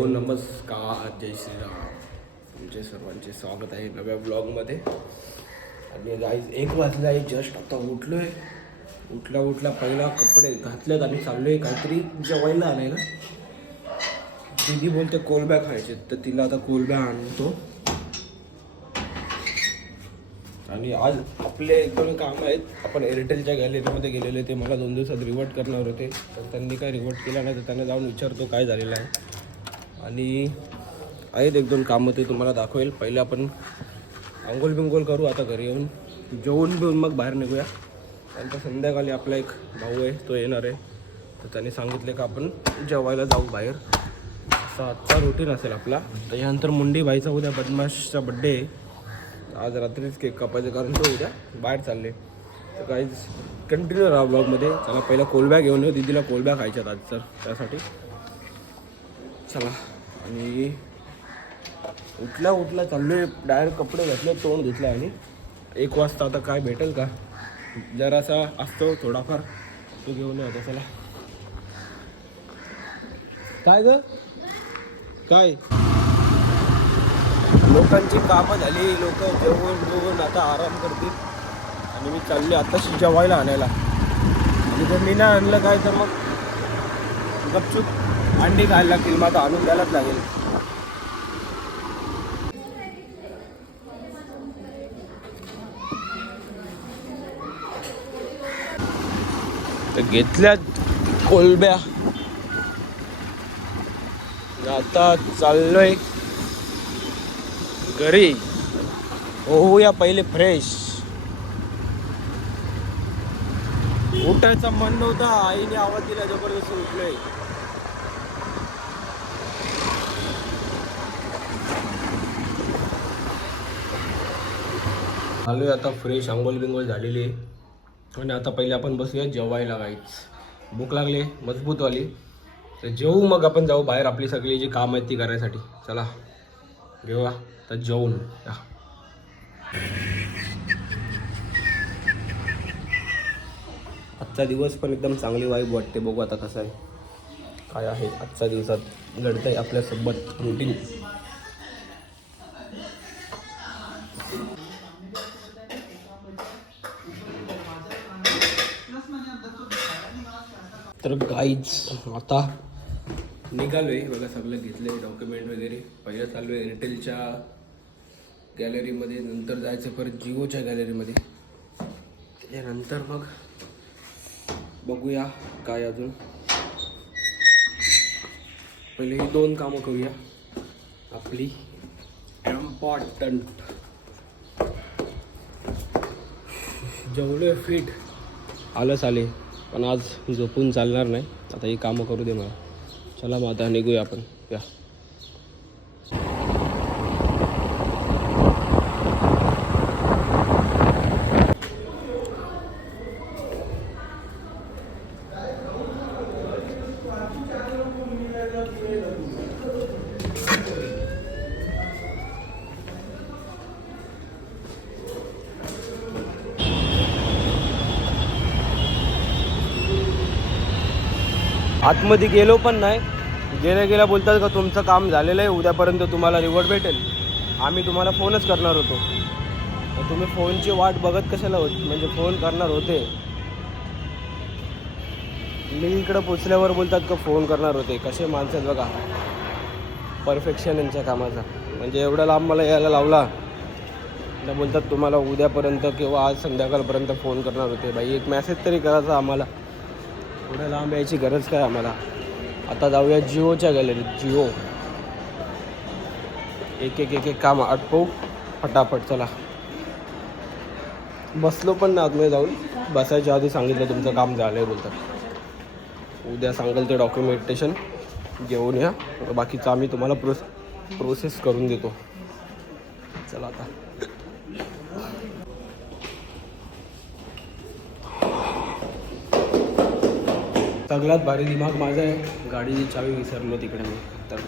हो नमस्कार जय श्रीराम. तुमचे सर्वांचे स्वागत आहे नव्या ब्लॉगमध्ये. आणि गाईज एक वाजला आहे जस्ट आता उठलो आहे उठला उठला पहिला कपडे घातलेत आणि चाललो आहे काहीतरी जेवायला आणायला. दीदी बोलते कोलब्या खायचे. तर तिला आता कोलब्या आणतो. आणि आज आपले एक दोन काम आहेत. आपण एअरटेलच्या गॅलरीमध्ये गेलेले ते मला दोन दिवसात रिवर्ट करणार होते. तर त्यांनी काय रिवर्ट केला नाही तर त्यांना जाऊन विचारतो काय झालेलं आहे. आणि आहेत एक दोन कामं ते तुम्हाला दाखवेल. पहिले आपण आंघोळ बिंगोल करू आता घरी येऊन जेवून बिवून मग बाहेर निघूया. त्यानंतर संध्याकाळी आपला एक भाऊ आहे तो येणार आहे. तर त्याने सांगितले का आपण जेवायला जाऊ बाहेर. असा आजचा रुटीन असेल आपला. त्याच्यानंतर मुंडी बाईचा उद्या बदमाशचा बड्डे आहे. आज रात्रीच केक कापायचं कारण तो उद्या बाहेर चालले. तर काहीच कंटिन्यू राहा ब्लॉगमध्ये चला पहिला कोलब्या घेऊन येऊ. दिदीला कोलब्या खायच्यात आज सर त्यासाठी. चला. आणि उठल्या उठल्या आहे डायरेक्ट कपडे घातले तोंड धुतलं आणि एक वाजता आता काय भेटेल का? जरासा असतो थोडाफार. तो घेऊन ये आता चला. काय ग? काय? लोकांची कामं झाली. लोक जेवण जेवण आता आराम करतील. आणि मी चालले आता जेवायला आणायला. आणि जर मी नाही आणलं काय तर मग गपचूप. अंडी खायला लागतील मग आता आणून द्यायलाच लागेल. तर घेतल्या कोलब्या. आता चाललोय घरी. होऊया पहिले फ्रेश उठायचा मन नव्हता आईने आवाज दिला जबरदस्त उठलोय. आलोय आता फ्रेश आंघोळ बिंगोळ झालेली आहे. आणि आता पहिले आपण बसूया जेवायला काहीच भूक लागली मजबूतवाली. तर जेवू मग आपण जाऊ बाहेर आपली सगळी जी काम आहेत ती करायसाठी. चला घेऊया तर जेवून या. आजचा दिवस पण एकदम चांगली वाईब वाटते. बघू आता कसं आहे. काय आहे आजच्या दिवसात. घडतंय आपल्यासोबत रुटीन तर गाईज आता आहे बघा सगळं घेतलंय डॉक्युमेंट वगैरे. पहिलं चालू आहे एअरटेलच्या गॅलरीमध्ये नंतर जायचं परत जिओच्या गॅलरीमध्ये त्याच्यानंतर मग बघूया काय अजून. पहिले ही दोन कामं करूया. आपली इम्पॉर्टंट जेवढे फिट आलंच आले पण आज झोपून चालणार नाही. आता ही कामं करू दे मला. चला मग आता निघूया आपण. या. आतमध्ये गेलो पण नाही. गेल्या गेल्या बोलतात का तुमचं काम झालेलं आहे उद्यापर्यंत तुम्हाला रिवॉर्ड भेटेल. आम्ही तुम्हाला फोनच करणार होतो. तुम्ही फोनची वाट बघत कशाला होत म्हणजे फोन करणार होते. मी इकडं पोचल्यावर बोलतात का फोन करणार होते. कसे माणसं आहेत बघा. परफेक्शन यांच्या कामाचा. म्हणजे एवढा लांब मला यायला लावला. तर बोलतात तुम्हाला उद्यापर्यंत किंवा आज संध्याकाळपर्यंत फोन करणार होते. बाई एक मेसेज तरी करायचा आम्हाला. थोडं लांब यायची गरज काय आम्हाला? आता जाऊया जिओच्या गॅलरीत जिओ. एक एक एक एक काम आटपवू फटाफट चला. बसलो पण ना आतमध्ये जाऊन. बसायच्या आधी सांगितलं तुमचं काम झालं आहे बोलतात. उद्या सांगाल ते डॉक्युमेंटेशन घेऊन या. बाकीचं आम्ही तुम्हाला प्रोस प्रोसेस करून देतो. चला आता. सगळ्यात भारी दिमाग माझा आहे. गाडीची चावी विसरलो तिकडे मी. तर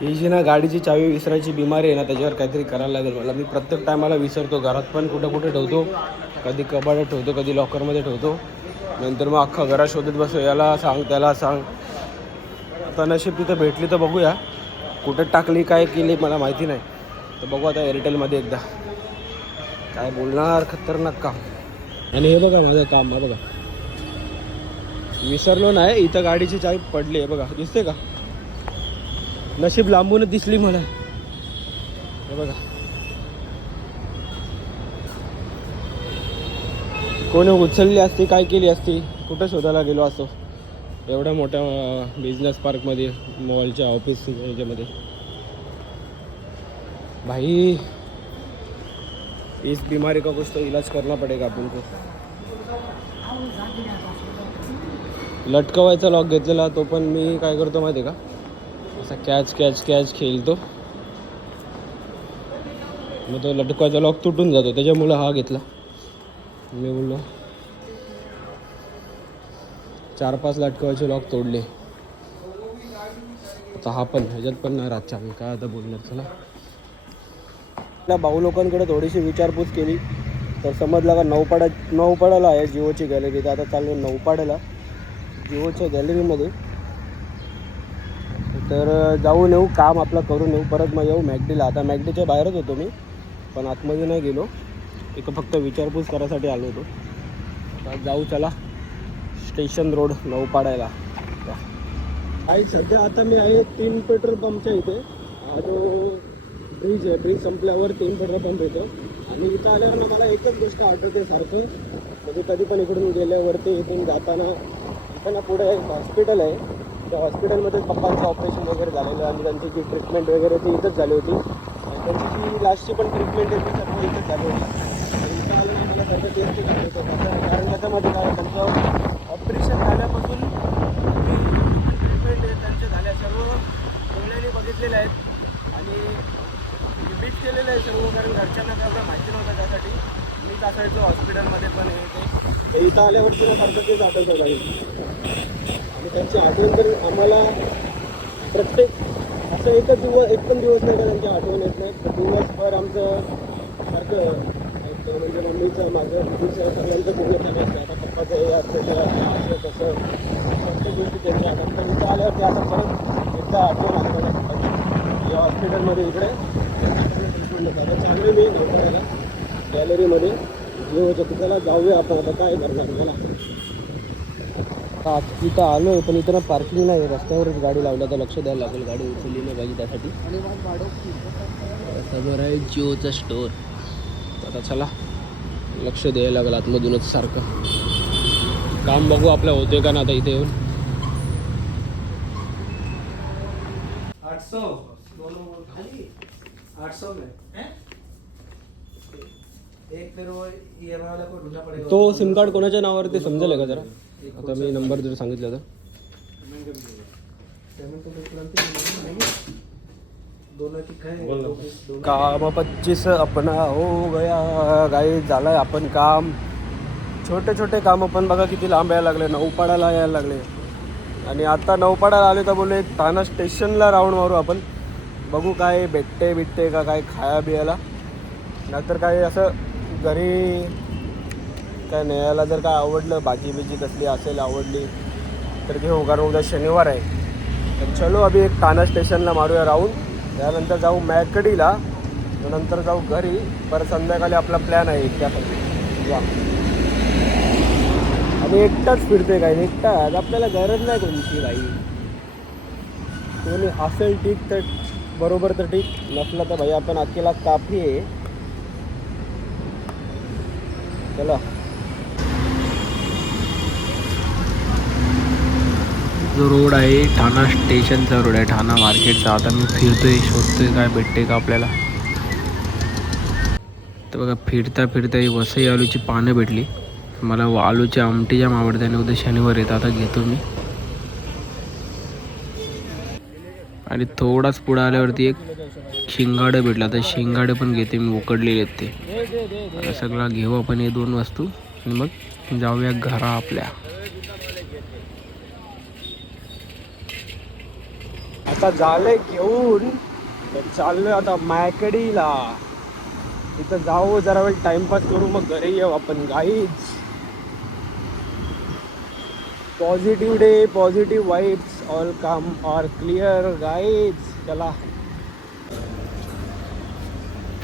ही जी ना गाडीची चावी विसरायची बिमारी आहे ना त्याच्यावर काहीतरी करायला लागेल. मला मी प्रत्येक टायमाला विसरतो. घरात पण कुठं कुठे ठेवतो. कधी कबाड्यात ठेवतो कधी लॉकरमध्ये ठेवतो. नंतर मग अख्खा घरा शोधत बसतो. याला सांग त्याला सांग. आता नशीब तिथं भेटली तर बघूया. कुठे टाकली काय केली मला माहिती नाही. तर बघू आता एअरटेलमध्ये एकदा. काय बोलणार खतरनाक काम. आणि हे बघा माझं काम माझं बघा. विसरलो नाही इथं गाडीची चावी पडली आहे बघा. दिसते का? नशीब लांबूनच दिसली मला. हे बघा. कोणी उचलली असती काय केली असती? कुठं शोधायला गेलो असतो? एवढ्या मोठ्या बिझनेस पार्कमध्ये मॉलच्या ऑफिस याच्यामध्ये. भाई इस बीमारी का कुछ तो इलाज करना पड़ेगा आपण को। लटकवायचा लॉक घेतलेला तो पण मी काय करतो माहिती आहे का? असा कॅच कॅच कॅच खेळतो. मग तो लटकवायचा लॉक तुटून जातो त्याच्यामुळं हा घेतला. मी बोललो चार पाच लटकवायचे लॉक तोडले. आता हा पण ह्याच्यात पण नाही रातच्या मी काय आता बोलणार चला. आपल्या भाऊ लोकांकडे थोडीशी विचारपूस केली. तर समजलं का नौपाडा नौपाड्याला आहे जिओची गॅलरी. तर आता चाललो नौपाड्याला जिओच्या गॅलरीमध्ये. तर जाऊन येऊ काम आपलं करून येऊ परत मग येऊ मॅगडीला आता मॅगडीच्या बाहेरच होतो मी पण आतमध्ये नाही गेलो. एक फक्त विचारपूस करायसाठी आलो होतो. जाऊ चला स्टेशन रोड नौपाड्याला काही सध्या आता मी आहे तीन पेट्रोल पंपच्या इथे. हा जो ब्रिज आहे ब्रिज संपल्यावर तीन पेट्रोल पंप येतो. आणि इथं आल्यावर ना मला एकच गोष्ट आठवते सारखं. म्हणजे कधी पण इकडून गेल्यावरती इथून जाताना इथं ना पुढे एक हॉस्पिटल आहे. त्या हॉस्पिटलमध्ये पप्पांचं ऑपरेशन वगैरे झालेलं आणि त्यांची जी ट्रीटमेंट वगैरे ती इथंच झाली होती. आणि त्यांची जी लास्टची पण ट्रीटमेंट आहे ती सर्व इथंच झाली होती. आणि इथं आलं मला सर्व टेस्ट कारण त्याच्यामध्ये काय त्यांचं ऑपरेशन झाल्यापासून ट्रीटमेंट त्यांचे झाल्या सर्व डोळ्यांनी बघितलेले आहेत आणि रिपीट केलेलं आहे सर्व कारण घरच्यांना तेवढं माहिती नव्हतं त्यासाठी मीच असायचो हॉस्पिटलमध्ये पण हे ते तर इथं आल्यावर तिला सारखं तेच आठवतं लागेल आणि त्यांची आठवण तर आम्हाला प्रत्येक असं एकच दिवस एक पण दिवस नाही का त्यांची आठवण येत नाही. दिवसभर आमचं सारखं म्हणजे मम्मीचं माझं मुलीचं सगळ्यांचं झालं ठेवायचं आता पप्पाचं हे असतं ते असं तसं. प्रत्येक गोष्टी त्यांच्या आठवण तर इथं आल्यावरती आता परत एकदा आठवण आठवण या हॉस्पिटलमध्ये इकडे. चांगले मी गॅलरीमध्ये. तिथला जाऊया आपण आता काय करणार मला? तिथं आलो आहे पण इथं ना पार्किंग नाही रस्त्यावरच गाडी लावल्या तर लक्ष द्यायला लागेल गाडी उचलली नाही पाहिजे त्यासाठी. समोर आहे जिओचा स्टोर आता चला लक्ष द्यायला लागेल आतमधूनच सारखं. काम बघू आपल्या होते का ना आता इथे येऊन. आठ सौ आठ सौ में एक फिर वो ई एम आई वाले को ढूंढना पड़ेगा तो सिम कार्ड कोणाच्या नावावर ते समजेल का जरा? आता मी नंबर जर सांगितलं तर. काम पच्चीस अपना हो गया गाई झालाय आपण काम. छोटे छोटे काम पण बघा किती लांब यायला लागले नऊपाड्याला यायला लागले. आणि आता नऊपाड्याला आले तर बोलले एक ठाणा स्टेशनला राऊंड मारू आपण. बघू काय भेटते बिटते का काय खाया बियाला नाहीतर काय असं घरी काय न्यायला जर काय आवडलं भाजी बिजी कसली असेल आवडली तर घेऊ. कारण उद्या शनिवार आहे. तर चलो अभि एक ठाणा स्टेशनला मारूया राहून त्यानंतर जाऊ मॅकडीला नंतर जाऊ घरी. परत संध्याकाळी आपला प्लॅन आहे त्यासाठी वा आणि एकटाच फिरते काय एकटाच आपल्याला गरज नाही कोणती बाई. कोणी असेल ठीक तर बरोबर तर ठीक. नसलं तर भाई आपण अकेला काफी आहे. चला. जो रोड आहे ठाणा स्टेशनचा रोड आहे. ठाणा मार्केटचा. आता मी फिरतोय शोधतोय काय भेटते का आपल्याला. तर बघा फिरता फिरता ही वसई आलूची पानं भेटली. मला आलूची आमटी जाम आवडते आणि उद्या शनिवार येतं आता घेतो मी. आणि थोडाच पुढं आल्यावरती एक शिंगाडं भेटलं तर शिंगाडं पण घेते मी उकडलेले आहेत ते. सगळा घेऊ आपण हे दोन वस्तू. आणि मग जाऊया घरा आपल्या. आता झालंय घेऊन चाललोय आता मॅकडीला तिथं जाऊ जरा वेळ टाइमपास करू मग घरी येऊ आपण गाईच positive day positive vibes all काम ऑर क्लिअर गाईज चला.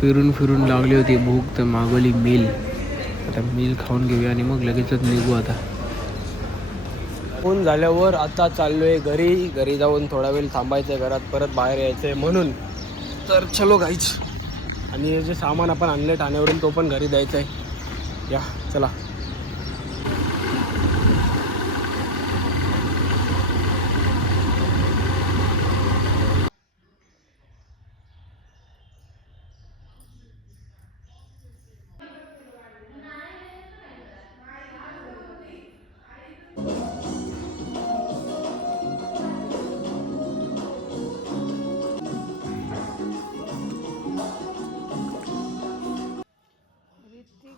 फिरून फिरून लागली होती भूक तर मागवली मिल. आता मिल खाऊन घेऊया आणि मग लगेचच निघू आता. फोन झाल्यावर आता चाललोय घरी. घरी जाऊन थोडा वेळ थांबायचं घरात परत बाहेर यायचंय म्हणून. तर चलो गाईच आणि हे जे सामान आपण आणले ठाण्यावरून तो पण घरी द्यायचा आहे या चला.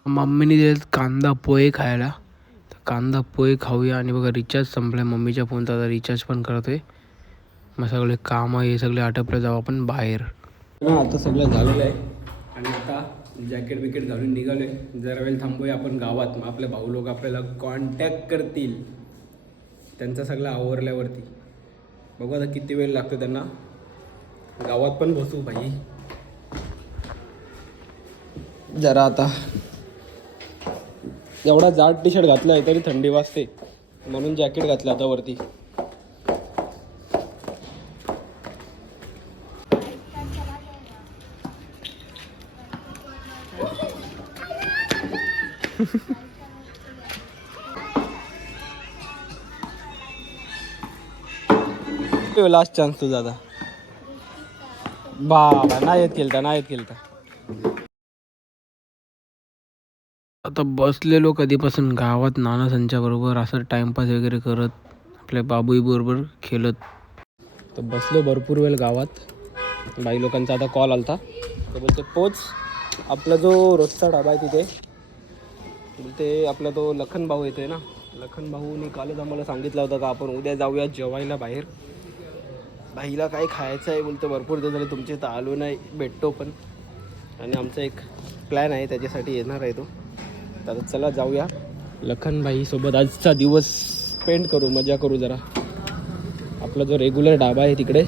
मम्मीने दिलेत कांदा पोहे खायला. तर कांदा पोहे खाऊया. आणि बघा रिचार्ज संपला मम्मीच्या फोनचा आता रिचार्ज पण करतोय. मग सगळे कामं हे सगळे आटपलं जाऊ आपण बाहेर. ना आता सगळं झालेलं आहे. आणि आता जॅकेट बिकेट घालून निघालोय. जरा वेळ थांबूया आपण गावात. मग आपले भाऊ लोक आपल्याला कॉन्टॅक्ट करतील. त्यांचा सगळं आवरल्यावरती. बघू आता किती वेळ लागतो त्यांना. गावात पण बसू भाई. जरा आता एवढा जाड टी शर्ट घातला आहे तरी थंडी वाजते. म्हणून जॅकेट घातलं आता वरती. लास्ट चान्स तुझा आता. बाबा नाही येत केलता नाही येत केलता. आता बसलेलो कधीपासून गावात नाना संच्याबरोबर असं टाइमपास वगैरे करत आपल्या बाबूई बरोबर खेळत. तर बसलो भरपूर वेळ गावात. बाई लोकांचा आता कॉल आलता. तर बोलते पोच आपला जो रोजचा डाबा आहे तिथे बोलते आपला तो लखन भाऊ येतोय ना. लखन भाऊने कालच आम्हाला सांगितलं होतं का आपण उद्या जाऊया जेवायला बाहेर. बाईला काय खायचं आहे बोलते भरपूर दिवस झाले तुमचे तर आलो नाही भेटतो पण. आणि आमचा एक प्लॅन आहे त्याच्यासाठी येणार आहे तो. तर आता चला जाऊया. लखनबाईसोबत आजचा दिवस स्पेंड करू मजा करू जरा. आपला जो रेग्युलर डाबा आहे तिकडे.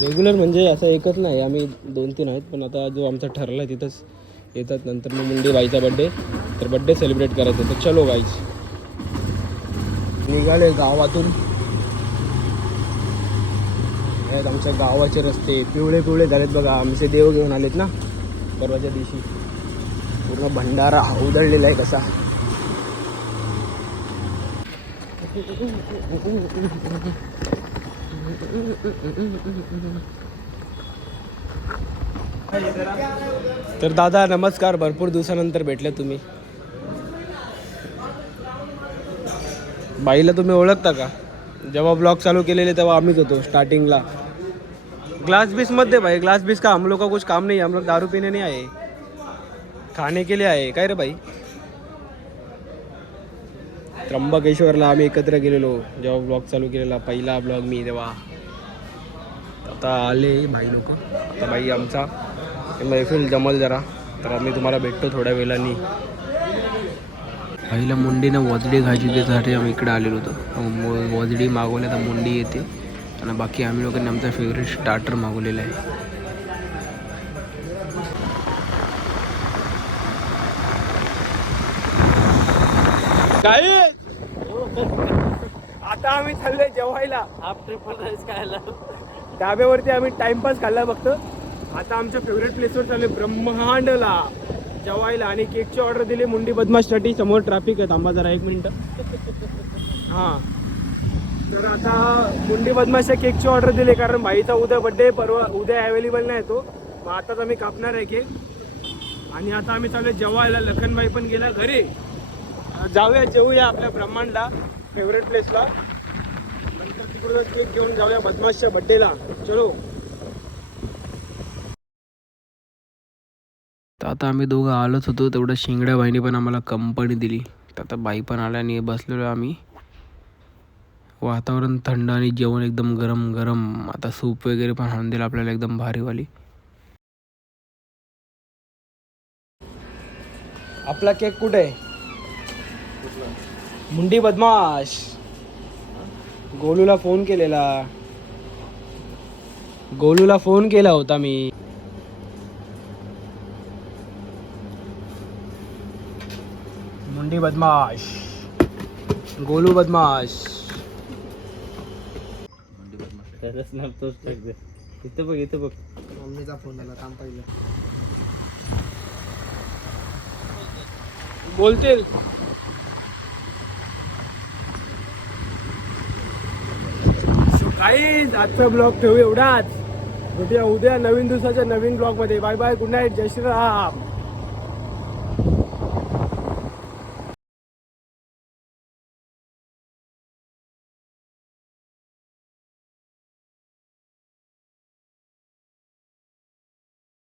रेग्युलर म्हणजे असं एकच नाही आम्ही दोन तीन आहेत पण आता जो आमचा ठरला आहे तिथंच येतात. नंतर मग मुंडे बाईचा बड्डे तर बड्डे सेलिब्रेट करायचा तर चलो बाईच निघाले गावातून. आहेत आमच्या गावाचे रस्ते. पिवळे पिवळे झालेत बघा. आमचे देव घेऊन आलेत ना परवाच्या दिवशी. पूर्ण भंडारा उधळलेला आहे कसा. तर दादा नमस्कार. भरपूर दिवसानंतर भेटले तुम्ही. बाईला तुम्ही ओळखता का? जेव्हा ब्लॉग चालू केलेले तेव्हा आम्हीच होतो स्टार्टिंगला ग्लास बीसमध्ये भाई. ग्लास बीस का? हम लोग का कुछ काम नहीं हम लोग दारू पीने नहीं आए. खाणे केले आहे काय रे भाई? त्र्यंबकेश्वरला आम्ही एकत्र गेलेलो. जेव्हा ब्लॉग चालू केलेला पहिला ब्लॉग मी तेव्हा. आता आले भाई लोक. आता बाई आमचा. मैफिल जमल जरा. तर आम्ही तुम्हाला भेटतो थोड्या वेळाने. आईला मुंडीनं वजडी घायची त्यासाठी आम्ही इकडे आलेलो होतो. वजडी मागवल्या तर मुंडी येते. आणि बाकी आम्ही लोकांनी आमचा फेवरेट स्टार्टर मागवलेला आहे. काय? आता आम्ही चाललोय जेवायला. डाब्यावरती आम्ही टाइमपास खाल्ला फक्त. आता आमच्या फेवरेट प्लेसवर चालले ब्रह्मांडला जेवायला आणि केकची ऑर्डर दिली. मुंडी बदमाशसाठी समोर ट्रॅफिक आहे. थांबा जरा एक मिनिट. हां. तर आता मुंडी बदमाशच्या केकची ऑर्डर दिली. कारण भाईचा उद्या बड्डे परवा उद्या अवेलेबल नाही तो. मग आताच आम्ही कापणार आहे केक आणि आता आम्ही चालू जेवायला. लखनबाई पण गेला घरी. जाऊया जेऊया आपल्या ब्रह्मांडला फेवरेट प्लेसला नंतर तिकडून केक घेऊन जाऊया बदमाशच्या बड्डेला चलो. तर आता आम्ही दोघं आलोच होतो तेवढं शिंगड्या बाईने पण आम्हाला कंपनी दिली. तर आता बाई पण आल्या आणि बसलेलो आम्ही. वातावरण थंड आणि जेवण एकदम गरम गरम. आता सूप वगैरे पण आणून दिलं आपल्याला एकदम भारीवाली. आपला केक कुठे आहे? मुंडी बदमाश. गोलूला फोन केलेला. गोलूला फोन केला होता मी. मुंडी बदमाश. गोलू बदमाश. इथं बघ इथं बघ. मम्मीचा फोन आला काम पाहिलं. बोलतील. काही आजचा ब्लॉग ठेवू एवढाच. भेटूया उद्या नवीन दिवसाच्या नवीन ब्लॉगमध्ये. बाय बाय गुड नाईट जय श्रीराम.